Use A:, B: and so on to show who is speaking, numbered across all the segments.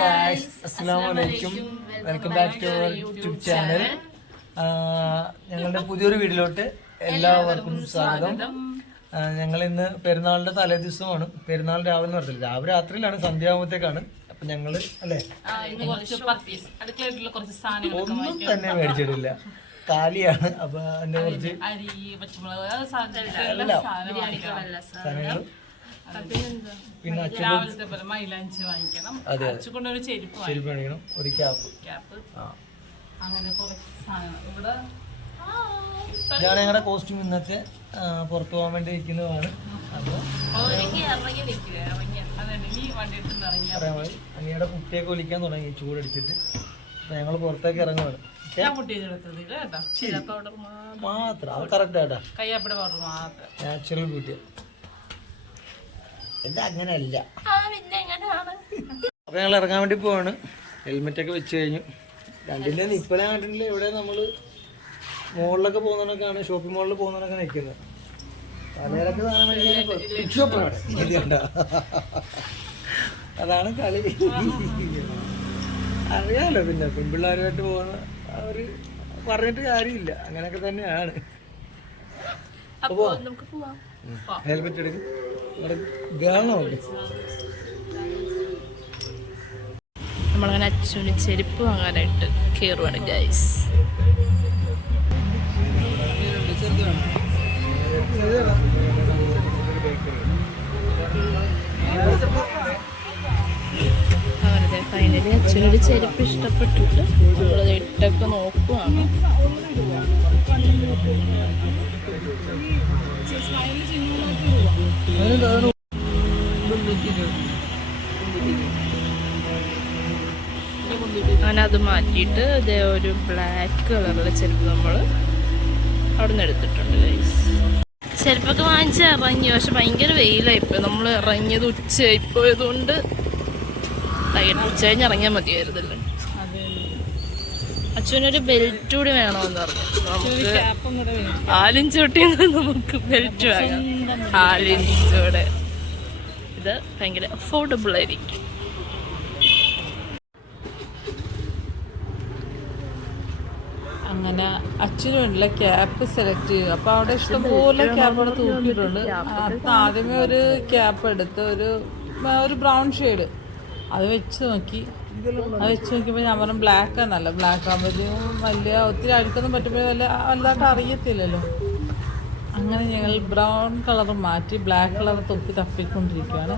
A: Guys അസ്സലാമു അലൈക്കും welcome back to our YouTube channel ഞങ്ങളുടെ പുതിയൊരു വീഡിയോയിലോട്ട് എല്ലാവർക്കും സ്വാഗതം. ഞങ്ങൾ ഇന്ന് പെരുന്നാളിന്റെ തലേ ദിവസമാണ്. പെരുന്നാൾ രാവിലെ നടത്തില്ല രാവിലെ രാത്രിയിലാണ് സന്ധ്യാകുമ്പോഴത്തേക്കാണ് അപ്പൊ ഞങ്ങൾ അല്ലേ? ഒന്നും തന്നെ മേടിച്ചിട്ടില്ല. കാലിയാണ്. അപ്പൊ അതിനെ കുറച്ച്. സാധനങ്ങളും. പിന്നെ അച്ഛൻ
B: രാവിലത്തെ പോലെ മൈലാഞ്ചി വാങ്ങിക്കണം.
A: അതെ.
B: ചെരുപ്പ് വാങ്ങിക്കണം.
A: ചെരുപ്പ് ഒരു ക്യാപ്പ്.
B: അങ്ങനെ കുറച്ച് സാധനങ്ങൾ. ഇവിടെ
A: ഇതാണ് ഞങ്ങളുടെ കോസ്റ്റ്യൂം ഇന്നത്തെ പുറത്തു പോകാൻ വേണ്ടി ഇരിക്കുന്നതാണ് അപ്പോൾ അനിയുടെ കുട്ടിയൊക്കെ ഒലിക്കാൻ തുടങ്ങി ചൂടടിച്ചിട്ട് അപ്പൊ ഞങ്ങൾ പുറത്തേക്ക് ഇറങ്ങുവാണ്. മാത്രം. അത് കറക്റ്റ് ആട്ടാ
B: കയ്യാപ്പിട പൗഡർ മാത്രം.
A: നാച്ചുറൽ ബ്യൂട്ടി എന്താ അങ്ങനെയല്ല അപ്പൊ ഞങ്ങൾ ഇറങ്ങാൻ വേണ്ടി പോവാണ്. ഹെൽമെറ്റ് ഒക്കെ വെച്ച് കഴിഞ്ഞു. രണ്ടിന്റെ നിപ്പല കണ്ടിട്ടില്ല? ഇവിടെ നമ്മൾ മോളിലൊക്കെ പോകുന്നവനൊക്കെയാണ് ഷോപ്പിംഗ് മോളിൽ പോകുന്നവനൊക്കെ നിൽക്കുന്നത് സാധനം ഇത് അതാണ് കളി. അറിയാലോ പിന്നെ പെൺപിള്ളേരുമായിട്ട് പോകുന്ന അവർ പറഞ്ഞിട്ട് കാര്യമില്ല. അങ്ങനെയൊക്കെ തന്നെയാണ്.
B: അപ്പൊ നമുക്ക് പോവാം.
A: ഹെൽമെറ്റ് എടുക്കും.
B: നമ്മളങ്ങനെ അച്ഛന് ചെരുപ്പ് വാങ്ങാനായിട്ട് കയറുവാണ് ഗൈസ് ഫൈനലി അച്ഛനൊരു ചെരുപ്പ് ഇഷ്ടപ്പെട്ടിട്ട് നമ്മളത് ഇട്ടൊക്കെ നോക്കുവാണ്. അത് മാറ്റിയിട്ട് ഇതേ ഒരു ബ്ലാക്ക് കളറിലെ ചെരുപ്പ് നമ്മൾ അവിടെ നിന്ന് എടുത്തിട്ടുണ്ട് ചെരുപ്പൊക്കെ വാങ്ങിച്ച് ഭംഗി. പക്ഷെ ഭയങ്കര വെയിലായി ഇപ്പൊ. നമ്മൾ ഇറങ്ങിയത് ഉച്ചയായി പോയതുകൊണ്ട് വൈകിട്ട് ഉച്ച കഴിഞ്ഞ് ഇറങ്ങിയാൽ മതിയായിരുന്നല്ലേ? അച്ഛനൊരു ബെൽറ്റ് കൂടി വേണമെന്ന് പറഞ്ഞു. ആലിൻ ആലിഞ്ചോട്ടിൽ നിന്ന് നമുക്ക് ബെൽറ്റ് വേണം ആലിൻ ആലിഞ്ചോടെ ഇത് ഭയങ്കര അഫോർഡബിൾ ആയിരിക്കും.
C: അങ്ങനെ അച്ഛന് വേണ്ടിയുള്ള ക്യാപ്പ് സെലക്ട് ചെയ്യുക അപ്പൊ അവിടെ ഇഷ്ടംപോലെ ക്യാപ്പ് അവിടെ തൂക്കിയിട്ടുണ്ട്. അപ്പൊ ആദ്യമേ ഒരു ക്യാപ്പ് എടുത്ത് ഒരു ഒരു ബ്രൗൺ ഷെയ്ഡ് അത് വെച്ച് നോക്കി. അത് വെച്ച് നോക്കിയപ്പോൾ ഞാൻ പറഞ്ഞു ബ്ലാക്ക് ആണല്ല ബ്ലാക്ക് ആകുമ്പോഴത്തേക്കും വലിയ ഒത്തിരി അഴുക്കൊന്നും പറ്റുമ്പോൾ വല്ല വലുതായിട്ട് അറിയത്തില്ലല്ലോ. അങ്ങനെ ഞങ്ങൾ ബ്രൗൺ കളർ മാറ്റി ബ്ലാക്ക് കളർ തൊപ്പി തപ്പിക്കൊണ്ടിരിക്കുകയാണ്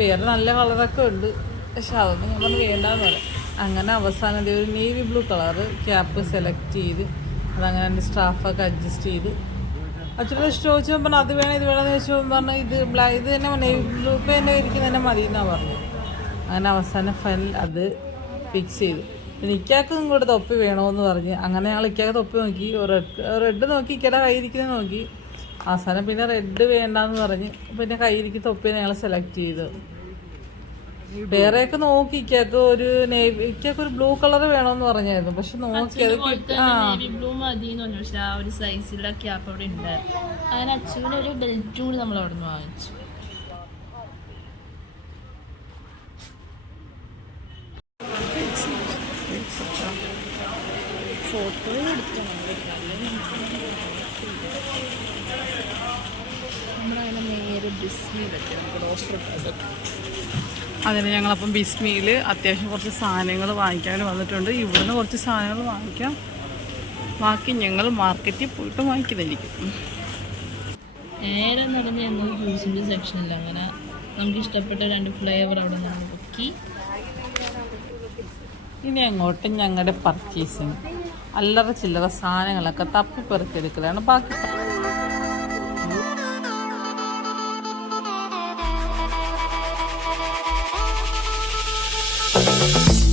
C: വേറെ നല്ല കളറൊക്കെ ഉണ്ട്. പക്ഷെ അതൊന്നും പറഞ്ഞു വേണ്ടാന്ന് പറയാം. അങ്ങനെ അവസാനം ഒരു navy blue colour cap select ചെയ്ത് അതങ്ങനെ എന്റെ സ്റ്റാഫൊക്കെ അഡ്ജസ്റ്റ് ചെയ്ത്. അച്ഛനോട് ഇഷ്ടം ചോദിച്ചപ്പോൾ പറഞ്ഞു അത് വേണം ഇത് വേണമെന്ന് ചോദിച്ചപ്പോൾ പറഞ്ഞു ഇത് ബ്ലാ ഇത് തന്നെ നേവി ബ്ലൂ ഇപ്പം ഇരിക്കുന്ന തന്നെ മതി എന്നാണ് പറഞ്ഞു. അങ്ങനെ അവസാനം ഫൈനൽ അത് ഫിക്സ് ചെയ്തു. പിന്നെ ഇക്കാക്കും കൂടെ തൊപ്പി വേണമെന്ന് പറഞ്ഞ് അങ്ങനെ ഞങ്ങൾ ഇക്കാക്ക് തൊപ്പി നോക്കി റെഡ് നോക്കി ഇക്കയുടെ കയ്യിരിക്കുന്നത് നോക്കി. അവസാനം പിന്നെ റെഡ് വേണ്ടെന്ന് പറഞ്ഞ് പിന്നെ കയ്യിരിക്കുന്ന തൊപ്പി ഞങ്ങൾ സെലക്ട് ചെയ്തു. വേറെയൊക്കെ നോക്കി ഇക്കാക്ക് ഒരു നേവി ഇക്കാക്ക് ഒരു ബ്ലൂ കളർ വേണമെന്ന് പറഞ്ഞായിരുന്നു. പക്ഷെ നോക്കി അത് ആ.
B: ബ്ലൂ മതി പക്ഷെ ആ ഒരു സൈസിലൊക്കെ ക്യാപ്പ് അവിടെ ഉണ്ട്. അങ്ങനെ അച്ഛനൊരു ഒരു ബെൽറ്റും കൂടി നമ്മൾ അവിടെ നിന്ന് വാങ്ങിച്ചു. ഫോട്ടോ നമ്മളങ്ങനെ നേരെ നമുക്ക് ഓഫർ
C: അതിന് ഞങ്ങളപ്പം ബിസ്മിയിൽ അത്യാവശ്യം കുറച്ച് സാധനങ്ങൾ വാങ്ങിക്കാൻ വന്നിട്ടുണ്ട്. ഇവിടുന്ന് കുറച്ച് സാധനങ്ങൾ വാങ്ങിക്കാം. ബാക്കി ഞങ്ങൾ മാർക്കറ്റിൽ പോയിട്ട് വാങ്ങിക്കുന്നതായിരിക്കും.
B: നേരെ നടന്ന് ഞങ്ങൾ ജ്യൂസിന്റെ സെക്ഷനില്ല അങ്ങനെ നമുക്ക് ഇഷ്ടപ്പെട്ട രണ്ട് ഫ്ലേവർ അവിടെ നമ്മൾ പൊക്കി
C: ഇനി അങ്ങോട്ട് ഞങ്ങളുടെ പർച്ചേസിങ് അല്ലറ ചില്ലറ സാധനങ്ങളൊക്കെ തപ്പിപ്പെറുക്കിയെടുക്കലാണ് ബാക്കി
B: Thank you.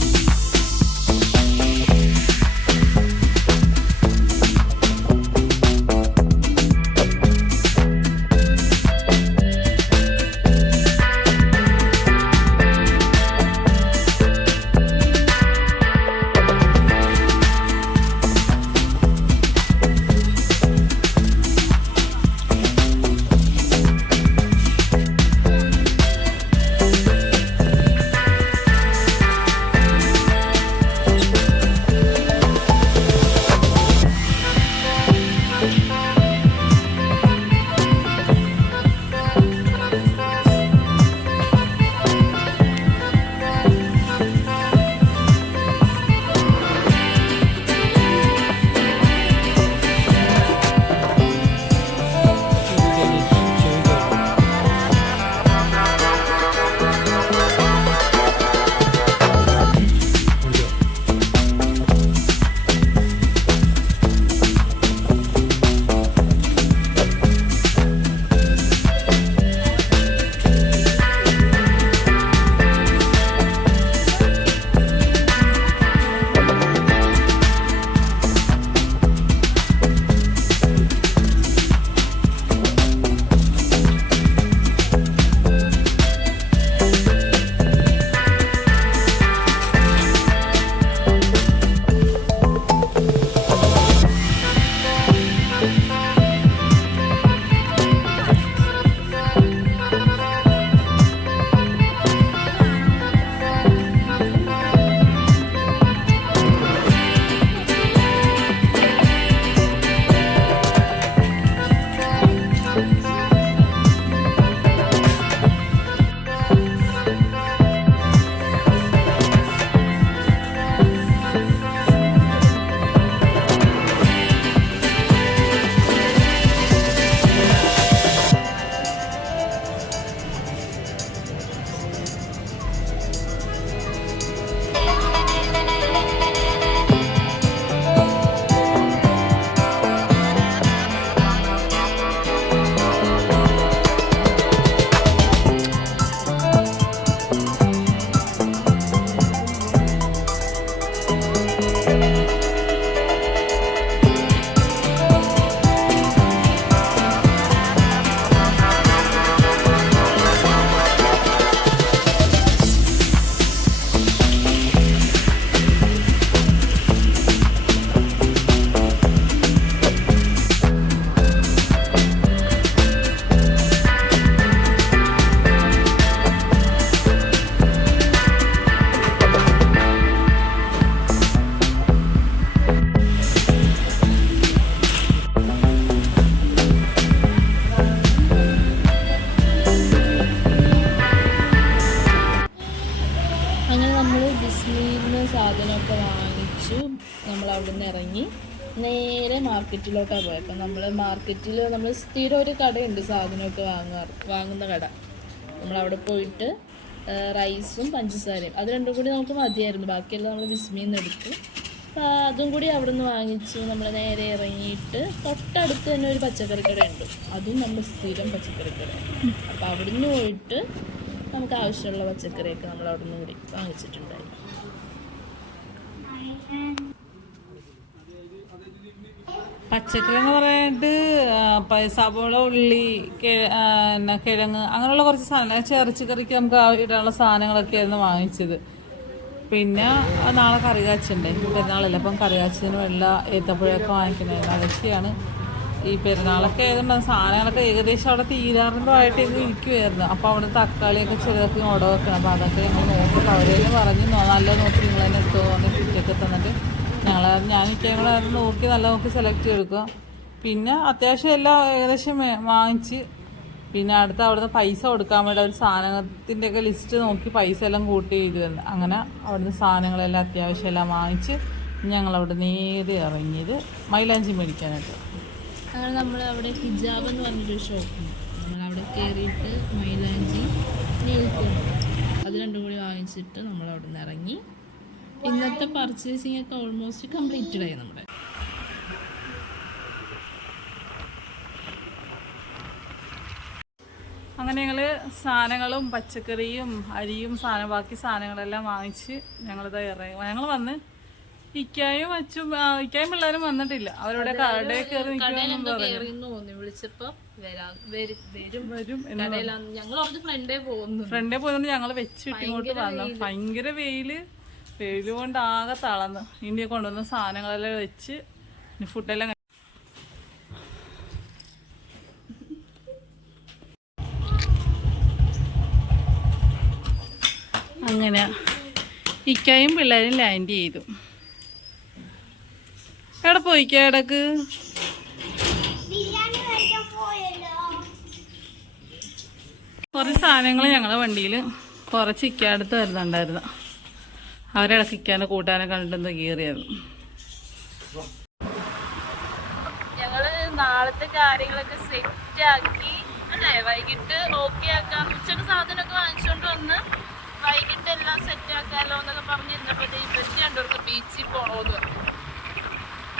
B: മാർക്കറ്റിലോട്ടാണ് പോയത് അപ്പം നമ്മൾ മാർക്കറ്റിൽ നമ്മൾ സ്ഥിരം ഒരു കടയുണ്ട് സാധനമൊക്കെ വാങ്ങാറ് വാങ്ങുന്ന കട. നമ്മളവിടെ പോയിട്ട് റൈസും പഞ്ചസാരയും. അത് രണ്ടും കൂടി നമുക്ക് മതിയായിരുന്നു. ബാക്കിയെല്ലാം നമ്മൾ വിസ്മിയിൽ നിന്ന് എടുത്തു അതും കൂടി അവിടെ നിന്ന് വാങ്ങിച്ചു. നമ്മൾ നേരെ ഇറങ്ങിയിട്ട് തൊട്ടടുത്ത് തന്നെ ഒരു പച്ചക്കറി കട ഉണ്ട് അതും നമ്മൾ സ്ഥിരം പച്ചക്കറി കട അപ്പോൾ അവിടുന്ന് പോയിട്ട് നമുക്ക് ആവശ്യമുള്ള പച്ചക്കറിയൊക്കെ നമ്മൾ അവിടെ നിന്ന് കൂടി വാങ്ങിച്ചിട്ടുണ്ടായി
C: പച്ചക്കറി എന്ന് പറയാനായിട്ട് സവോള ഉള്ളി പിന്നെ കിഴങ്ങ് അങ്ങനെയുള്ള കുറച്ച് സാധനങ്ങൾ. ഇറച്ചിക്കറിക്ക് നമുക്ക് ഇടാനുള്ള സാധനങ്ങളൊക്കെ ആയിരുന്നു വാങ്ങിച്ചത്. പിന്നെ നാളെ കറി കാച്ചുണ്ടേ പെരുന്നാളല്ലേ അപ്പം കറി കാച്ചതിന് വെള്ള ഏത്തപ്പഴമൊക്കെ വാങ്ങിക്കണമായിരുന്നു. അതൊക്കെയാണ് ഈ പെരുന്നാളൊക്കെ ആയതുകൊണ്ട് സാധനങ്ങളൊക്കെ ഏകദേശം അവിടെ തീരാറുണ്ടമായിട്ട് ഇത് ഇരിക്കുമായിരുന്നു അപ്പോൾ അവിടെ തക്കാളിയൊക്കെ ചെറുതൊക്കെ ഓട വെക്കണം അപ്പോൾ അതൊക്കെ ഞങ്ങൾ നോക്കി അവരെല്ലാം പറഞ്ഞു നല്ല നോക്കി നിങ്ങൾ തന്നെ എടുത്തു കിറ്റൊക്കെ തന്നിട്ട് ഞങ്ങൾ ഞാൻ ഇറ്റങ്ങളെ നോക്കി നല്ല നോക്കി സെലക്ട് ചെയ്തെടുക്കുക പിന്നെ അത്യാവശ്യം എല്ലാം ഏകദേശം വാങ്ങിച്ച് പിന്നെ അടുത്ത് അവിടുന്ന് പൈസ കൊടുക്കാൻ വേണ്ടി ഒരു സാധനത്തിന്റെ ഒക്കെ ലിസ്റ്റ് നോക്കി പൈസ എല്ലാം കൂട്ടി ചെയ്ത് അങ്ങനെ അവിടുന്ന് സാധനങ്ങളെല്ലാം അത്യാവശ്യം എല്ലാം വാങ്ങിച്ച് ഞങ്ങൾ അവിടെ നേരെ ഇറങ്ങിയത് മൈലാഞ്ചി മേടിക്കാനായിട്ട്.
B: അങ്ങനെ നമ്മൾ അവിടെ ഹിജാബ് എന്ന് പറഞ്ഞൊരു ഷോപ്പുണ്ട് നമ്മൾ അവിടെ കയറിയിട്ട് മൈലാഞ്ചി നെയിൽക്കോൺ അത് രണ്ടും കൂടി വാങ്ങിച്ചിട്ട് നമ്മൾ അവിടെ നിന്ന് ഇറങ്ങി. ഇന്നത്തെ പർച്ചേസിംഗ് ഒക്കെ ഓൾമോസ്റ്റ് കംപ്ലീറ്റഡ് ആയി നമ്മുടെ.
C: അങ്ങനെ ഞങ്ങൾ സാധനങ്ങളും പച്ചക്കറിയും അരിയും സാധനം ബാക്കി സാധനങ്ങളെല്ലാം വാങ്ങിച്ച് ഞങ്ങളിത് ഇറങ്ങി. ഞങ്ങൾ വന്ന് ഇക്കായും അച്ചും ഇക്കായും പിള്ളേരും വന്നിട്ടില്ല. അവരുടെ കടയിൽ കയറി
B: കടയിലാണ് ഫ്രണ്ടേ പോകുന്നു.
C: ഫ്രണ്ടേ പോയതുകൊണ്ട് ഞങ്ങൾ വെച്ചിട്ട് ഇങ്ങോട്ട് വന്നു. ഭയങ്കര വെയിൽ. വെയിൽ കൊണ്ട് ആകെ തളർന്നു. ഇന്ത്യ കൊണ്ടുവന്ന സാധനങ്ങളെല്ലാം വെച്ച് ഫുഡെല്ലാം അങ്ങനെ ഇക്കായും പിള്ളേരും ലാൻഡ് ചെയ്തു. എവിടെ പോയിക്കാ ഇടയ്ക്ക്? കുറച്ച് സാധനങ്ങൾ ഞങ്ങളെ വണ്ടിയിൽ കുറച്ച് ഇക്കാടുത്ത് വരുന്നുണ്ടായിരുന്നു. അവരിടക്ക് ഇളക്കിക്കാനും കൂട്ടാനും കണ്ടെന്ന് കീറിയത്.
B: ഞങ്ങൾ നാളത്തെ കാര്യങ്ങളൊക്കെ സെറ്റ് ആക്കി. അല്ലേ? വൈകിട്ട് ഓക്കെ ആക്കാം. ഉച്ചയ്ക്ക് സാധനമൊക്കെ വാങ്ങിച്ചോണ്ട് വന്ന് വൈകിട്ട് എല്ലാം സെറ്റ് ആക്കാലോ എന്നൊക്കെ പറഞ്ഞിരുന്നപ്പോഴത്തേക്ക് ഇവർക്ക് രണ്ടുപേർക്ക് ബീച്ചിൽ പോണോന്ന്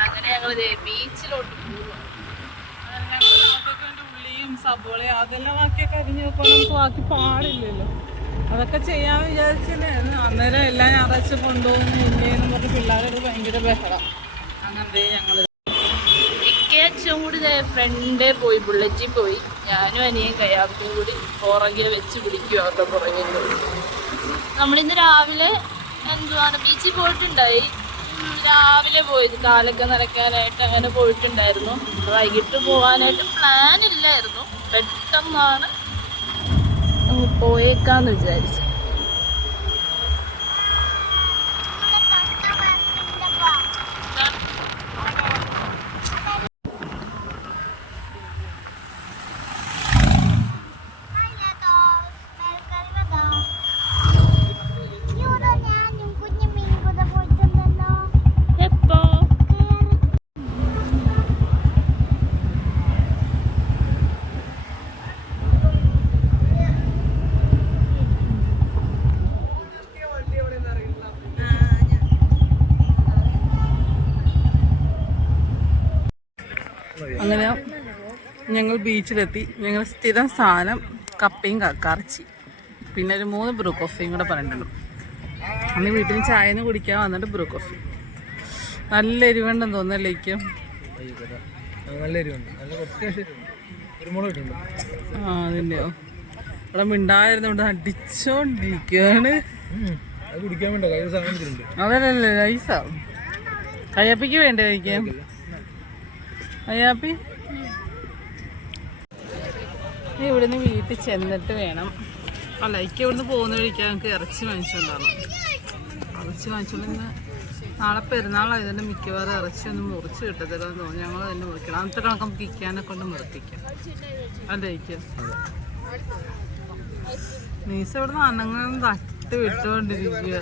B: അങ്ങനെ ഞങ്ങൾ ബീച്ചിലോട്ട് പോവാ.
C: ഉള്ളിയും സബോളയും അതെല്ലാം ബാക്കിയൊക്കെ അരിഞ്ഞ് നമുക്ക് ബാക്കി പാടില്ലല്ലോ. അതൊക്കെ ചെയ്യാൻ വിചാരിച്ചില്ലായിരുന്നു അന്നേരം എല്ലാം ഞായറാഴ്ച കൊണ്ടുപോകുന്ന ഇല്ലേന്ന് നമുക്ക് പിള്ളേരോട് ഭയങ്കര ബഹളം. അങ്ങനത്തെ ഞങ്ങൾ
B: ഇക്കയച്ചും കൂടി ഫ്രണ്ടേ പോയി ബുള്ളറ്റിൽ പോയി. ഞാനും അനിയും കയ്യാക്കും കൂടി പുറകെ വെച്ച് പിടിക്കും അവരുടെ പുറകെ നമ്മളിന്ന് രാവിലെ എന്തുവാണ് ബീച്ചിൽ പോയിട്ടുണ്ടായി. രാവിലെ പോയത് കാലൊക്കെ നനയ്ക്കാനായിട്ട് അങ്ങനെ പോയിട്ടുണ്ടായിരുന്നു. വൈകിട്ട് പോകാനായിട്ട് പ്ലാൻ ഇല്ലായിരുന്നു. പെട്ടെന്നാണ് പോയേക്കാന്ന് വിചാരിച്ചു
C: ഞങ്ങൾ ബീച്ചിലെത്തി. ഞങ്ങൾ സ്ഥിരം സാധനം കപ്പയും കറച്ചി. പിന്നെ ഒരു മൂന്ന് ബ്രൂ കോഫിയും കൂടെ പറഞ്ഞിട്ടുണ്ട് അന്ന് വീട്ടിൽ നിന്ന് ചായ ഒന്ന് കുടിക്കാൻ വന്നിട്ട് ബ്രൂ കോഫി. നല്ല എരിവുണ്ടെന്ന് തോന്നലേക്കും
A: നല്ല എരിവുണ്ട്.
C: ആ അതിന്റെയോ ഇവിടെ മിണ്ടായിരുന്നു ഇവിടെ അടിച്ചോണ്ടിരിക്കുകയാണ് അതല്ലല്ലേ നൈസാ കയ്യാപ്പിക്ക് വേണ്ടേ കഴിക്കാൻ? കയ്യാപ്പി? ഇവിടുന്ന് വീട്ടിൽ ചെന്നിട്ട് വേണം. അല്ല എനിക്ക് ഇവിടുന്ന് പോകുന്ന വഴിക്ക് ഞങ്ങൾക്ക് ഇറച്ചി വാങ്ങിച്ചുകൊണ്ടാണ് ഇറച്ചി വാങ്ങിച്ചുകൊണ്ട് നാളെ നാളെ പെരുന്നാളായതുകൊണ്ട് മിക്കവാറും ഇറച്ചി ഒന്നും മുറിച്ച് കിട്ടത്തില്ലെന്ന് തോന്നുന്നു. ഞങ്ങൾ തന്നെ മുറിക്കണം. അന്നത്തെ കണക്ക് നമുക്ക് ഇക്കാനെ കൊണ്ട് മുറിപ്പിക്കാം. അതെ ഇരിക്കും നീസ് നിന്ന് അന്നങ്ങനെ തട്ട് വിട്ടുകൊണ്ടിരിക്കുക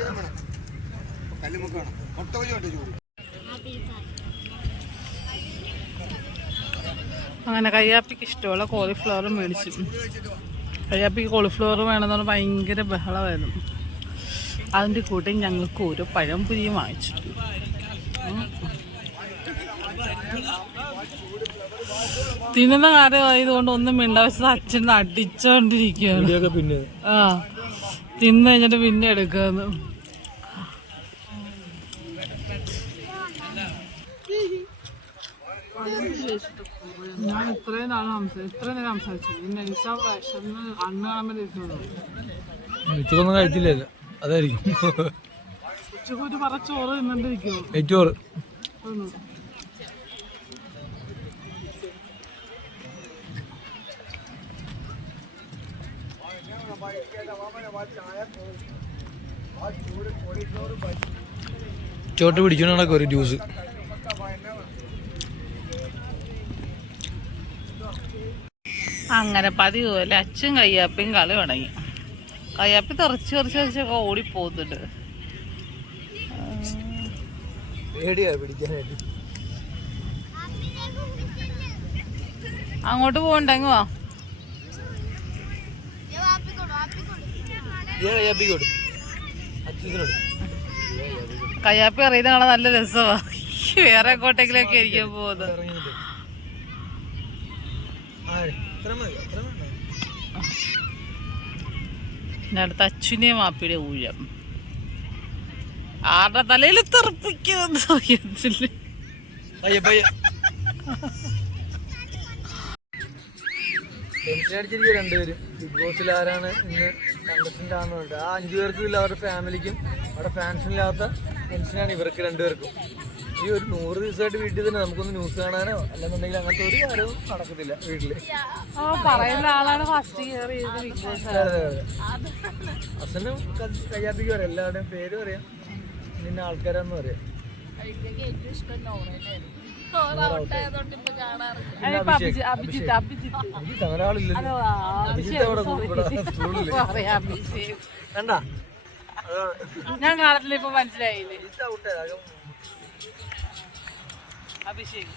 C: അങ്ങനെ കയ്യാപ്പിക്ക് ഇഷ്ടമുള്ള കോളിഫ്ലവർ മേടിച്ചു. കയ്യാപ്പിക്ക് കോളിഫ്ലവർ വേണമെന്ന് പറഞ്ഞാൽ ഭയങ്കര ബഹളമായിരുന്നു. അതിന്റെ കൂടെ ഞങ്ങൾക്ക് ഒരു പഴം പുരിയും വാങ്ങിച്ചു തിന്നുന്ന കാര്യമായതുകൊണ്ട് ഒന്നും മിണ്ടാവശ്യത അച്ഛൻ അടിച്ചോണ്ടിരിക്കുകയാണ് ആ തിന്നു കഴിഞ്ഞിട്ട് പിന്നെ എടുക്കാന്ന് ഞാൻ ഇത്രയും നാൾ സംസാരിച്ചു ഇത്രയും നേരം സംസാരിച്ചു. പിന്നെ കാണുമ്പോൾ ഇരിക്കുന്നത്
A: ഉച്ചക്കൊന്നും കഴിച്ചില്ലല്ലോ. അതായിരിക്കും.
C: ഉച്ചയ്ക്ക് ഒരു പറ ചോറ് തിന്നിട്ടിരിക്കുമോ
A: ചോട്ട് പിടിക്കണോ ഒരു ജ്യൂസ്.
C: അങ്ങനെ പതിവ് പോലെ അച്ഛൻ കയ്യാപ്പയും കളി തുടങ്ങി. കയ്യാപ്പി തെറിച്ച് തെറിച്ച് തെറിച്ചൊക്കെ ഓടിപ്പോകുന്നുണ്ട്. അങ്ങോട്ട് പോകണ്ടെങ്കിൽ വാ. കയ്യാപ്പി അറിയുന്ന കാണാൻ നല്ല രസമാ. വേറെ എങ്ങോട്ടെങ്കിലൊക്കെ ആയിരിക്കും പോകുന്നത്
A: ഇറങ്ങിയിട്ട് ആ അത്ര മതി അത്ര വേണ്ട
C: പിന്നെ അടുത്ത അച്ഛനെയും മാപ്പിയുടെ ഊഴം. ആരുടെ തലയിൽ തെറിപ്പിക്കുമെന്ന് അറിയത്തില്ല.
A: അടിച്ചിരിക്കുക രണ്ടുപേരും. ബിഗ് ബോസിൽ ആരാണ് ഇന്ന് കണ്ടസ്റ്റന്റ് ആണെന്നുണ്ട് ആ അഞ്ചു പേർക്കും ഇല്ല അവരുടെ ഫാമിലിക്കും അവിടെ ഫാൻസിനില്ലാത്ത ടെൻഷനാണ് ഇവർക്ക് രണ്ടുപേർക്കും. ഈ ഒരു നൂറ് ദിവസമായിട്ട് വീട്ടിൽ തന്നെ നമുക്കൊന്ന് ന്യൂസ് കാണാനോ? അല്ലെന്നുണ്ടെങ്കിൽ അങ്ങനത്തെ ഒരു കാര്യവും നടക്കത്തില്ല
C: വീട്ടിൽ. പറയുന്ന ആളാണ് ഫസ്റ്റ്
A: അസനും കയ്യാപ്പിക്കും പറയാം എല്ലാവരുടെയും പേര് പറയാം നിന്നെ ആൾക്കാരാന്ന് പറയാം
C: അഭിജിത്ത്
A: അവിടെ
C: സ്കൂളിൽ.
A: കണ്ട?
C: ഞാൻ കാണത്തില്ല ഇപ്പൊ മനസ്സിലായില്ലേ? അഭിഷേക്.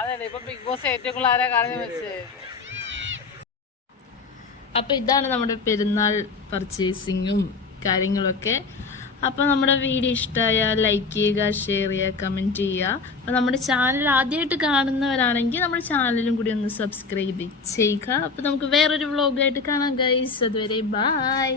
C: അതെ ഇപ്പൊ ബിഗ് ബോസ് ഏറ്റവും കൂടുതൽ ആരാ കാണുന്നത് മനസ്സിലായത്
B: അപ്പോൾ ഇതാണ് നമ്മുടെ പെരുന്നാൾ പർച്ചേസിങ്ങും കാര്യങ്ങളൊക്കെ. അപ്പോൾ നമ്മുടെ വീഡിയോ ഇഷ്ടമായ ലൈക്ക് ചെയ്യുക ഷെയർ ചെയ്യുക കമന്റ് ചെയ്യുക. അപ്പോൾ നമ്മുടെ ചാനൽ ആദ്യമായിട്ട് കാണുന്നവരാണെങ്കിൽ നമ്മുടെ ചാനലും കൂടി ഒന്ന് സബ്സ്ക്രൈബ് ചെയ്യുക. അപ്പോൾ നമുക്ക് വേറൊരു വ്ളോഗായിട്ട് കാണാം ഗൈസ് അതുവരെ ബായ്